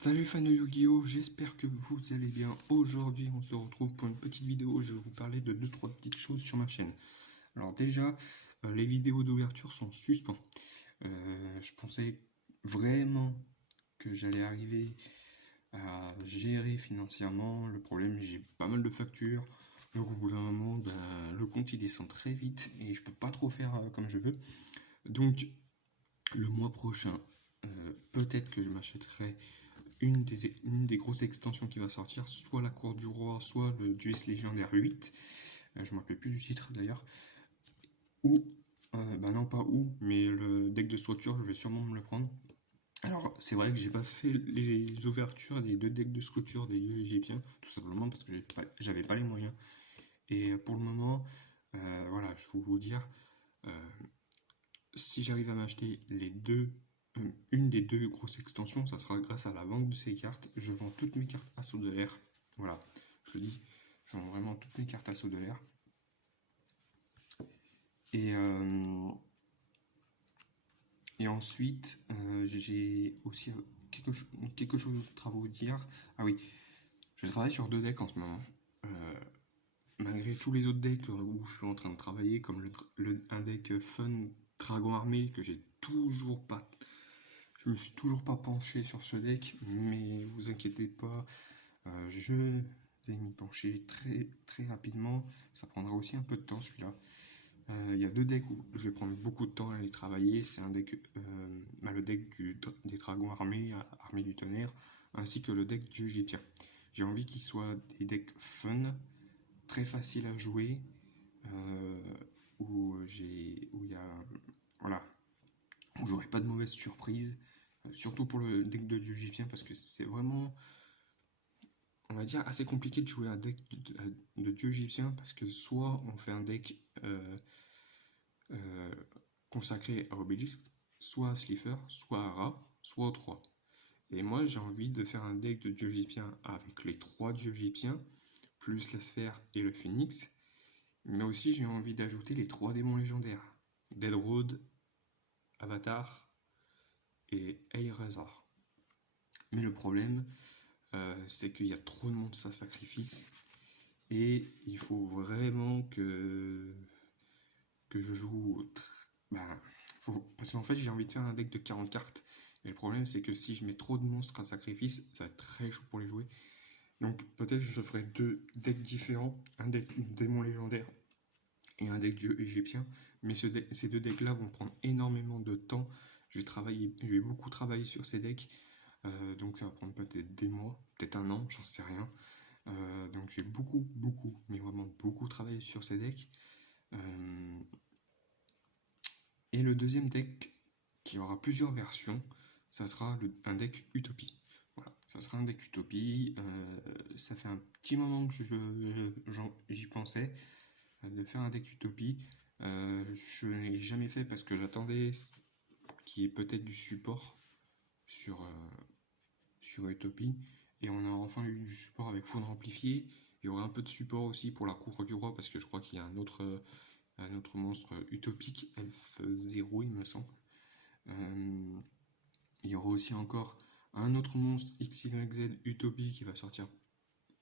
Salut fans de Yu-Gi-Oh! J'espère que vous allez bien. Aujourd'hui, on se retrouve pour une petite vidéo. Je vais vous parler de 2-3 petites choses sur ma chaîne. Alors déjà, les vidéos d'ouverture sont en suspens. Je pensais vraiment que j'allais arriver à gérer financièrement. Le problème, j'ai pas mal de factures. Donc au bout d'un moment, le compte il descend très vite et je peux pas trop faire comme je veux. Donc le mois prochain, peut-être que je m'achèterai une des grosses extensions qui va sortir, soit la Cour du Roi, soit le Duelist Légendaire 8. Je ne me rappelle plus du titre d'ailleurs. Ou, non pas ou, mais le deck de structure, je vais sûrement me le prendre. Alors, c'est vrai que j'ai pas fait les ouvertures des deux decks de structure des dieux égyptiens, tout simplement parce que j'avais pas les moyens. Et pour le moment, voilà, je vais vous dire, si j'arrive à m'acheter une des deux grosses extensions, ça sera grâce à la vente de ces cartes. Je vends toutes mes cartes à saut de l'air. Voilà, je le dis, je vends vraiment toutes mes cartes à saut de l'air. Et ensuite, j'ai aussi quelque chose de travaux à dire. Ah oui, je travaille sur deux decks en ce moment. Malgré tous les autres decks où je suis en train de travailler, comme un deck Fun Dragon Armé que j'ai toujours pas. Je me suis toujours pas penché sur ce deck, mais vous inquiétez pas, je vais m'y pencher très très rapidement. Ça prendra aussi un peu de temps celui-là. Il y a deux decks où je vais prendre beaucoup de temps à les travailler. C'est un deck, le deck des dragons armés, armés du tonnerre, ainsi que le deck du égyptien. J'ai envie qu'ils soient des decks fun, très faciles à jouer, où il y a, voilà, où j'aurai pas de mauvaises surprises. Surtout pour le deck de dieu égyptien, parce que c'est vraiment, on va dire, assez compliqué de jouer un deck de dieu égyptien, parce que soit on fait un deck euh, consacré à Obélisque, soit à Slifer, soit à Ra, soit aux 3. Et moi j'ai envie de faire un deck de dieu égyptien avec les 3 dieux égyptiens, plus la sphère et le phénix, mais aussi j'ai envie d'ajouter les 3 démons légendaires, Delrod, Avatar et Eirazar. Mais le problème, c'est qu'il y a trop de monstres à sacrifice et il faut vraiment que je joue. Parce qu'en fait, j'ai envie de faire un deck de 40 cartes. Et le problème, c'est que si je mets trop de monstres à sacrifice, ça va être très chaud pour les jouer. Donc peut-être je ferai deux decks différents, un deck démon légendaire et un deck dieu égyptien. Mais ces deux decks-là vont prendre énormément de temps. Je vais beaucoup travailler sur ces decks. Donc ça va prendre peut-être des mois, peut-être un an, j'en sais rien. Donc j'ai beaucoup, mais vraiment beaucoup travaillé sur ces decks. Et le deuxième deck, qui aura plusieurs versions, ça sera un deck Utopie. Voilà, ça sera un deck Utopie. Ça fait un petit moment que j'y pensais, de faire un deck Utopie. Je ne l'ai jamais fait parce que j'attendais qu'il y ait peut-être du support sur, sur Utopie. Et on a enfin eu du support avec Faune Amplifié. Il y aura un peu de support aussi pour la Cour du Roi parce que je crois qu'il y a un autre monstre utopique, F0 il me semble. Il y aura aussi encore un autre monstre XYZ Utopie qui va sortir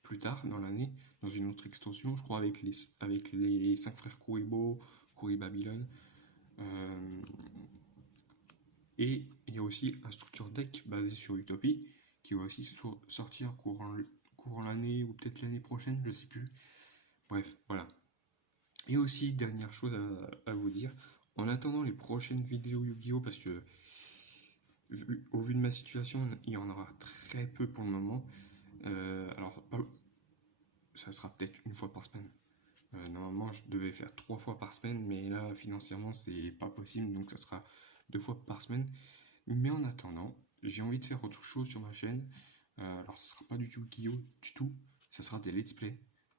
plus tard dans l'année, dans une autre extension, je crois avec les 5 frères Kuribo, Kuri Babylon. Et il y a aussi un structure deck basé sur Utopie qui va aussi sortir courant l'année ou peut-être l'année prochaine, je sais plus. Bref, voilà. Et aussi, dernière chose à vous dire, en attendant les prochaines vidéos Yu-Gi-Oh! Parce que, au vu de ma situation, il y en aura très peu pour le moment. Alors, ça sera peut-être une fois par semaine. Normalement, je devais faire 3 fois par semaine, mais là, financièrement, c'est pas possible, donc ça sera 2 fois par semaine. Mais en attendant, j'ai envie de faire autre chose sur ma chaîne. Alors, ce sera pas du Yu-Gi-Oh! Du tout, ça sera des let's play.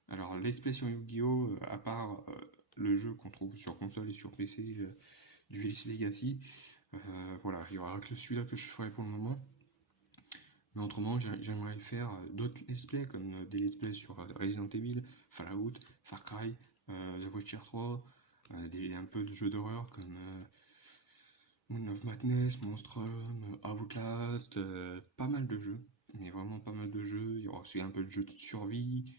Alors, let's play sur Yu-Gi-Oh! À part le jeu qu'on trouve sur console et sur PC, du Duelist Legacy, voilà, il y aura que celui-là que je ferai pour le moment. Mais autrement, j'aimerais le faire d'autres let's play, comme des let's play sur Resident Evil, Fallout, Far Cry, The Witcher 3, un peu de jeux d'horreur comme Moon of Madness, Monstrum, Outlast, pas mal de jeux. mais vraiment pas mal de jeux. Il y aura aussi un peu de jeux de survie,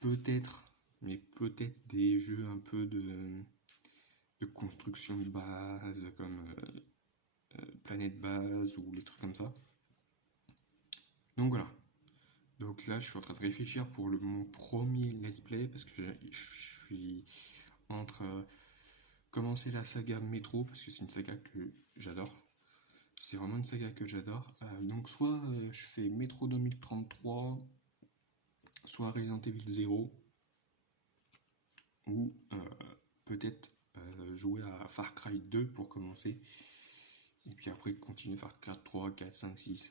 peut-être, mais peut-être des jeux un peu de construction de base, comme Planète Base ou les trucs comme ça. Donc voilà. Donc là, je suis en train de réfléchir pour mon premier let's play parce que je suis entre commencer la saga Metro parce que c'est une saga que j'adore. C'est vraiment une saga que j'adore. Donc soit je fais Metro 2033, soit Resident Evil 0, ou peut-être jouer à Far Cry 2 pour commencer. Et puis après continuer Far Cry 3, 4, 5, 6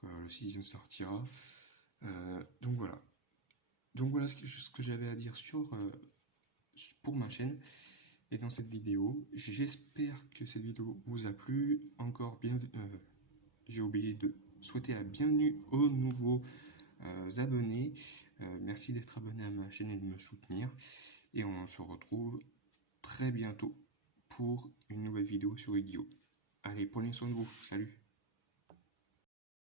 quand le 6ème sortira. Donc voilà. Donc voilà ce que j'avais à dire pour ma chaîne et dans cette vidéo. J'espère que cette vidéo vous a plu. Encore bien, j'ai oublié de souhaiter la bienvenue aux nouveaux abonnés. Merci d'être abonné à ma chaîne et de me soutenir. Et on se retrouve très bientôt pour une nouvelle vidéo sur Yu-Gi-Oh! Allez, prenez soin de vous. Salut!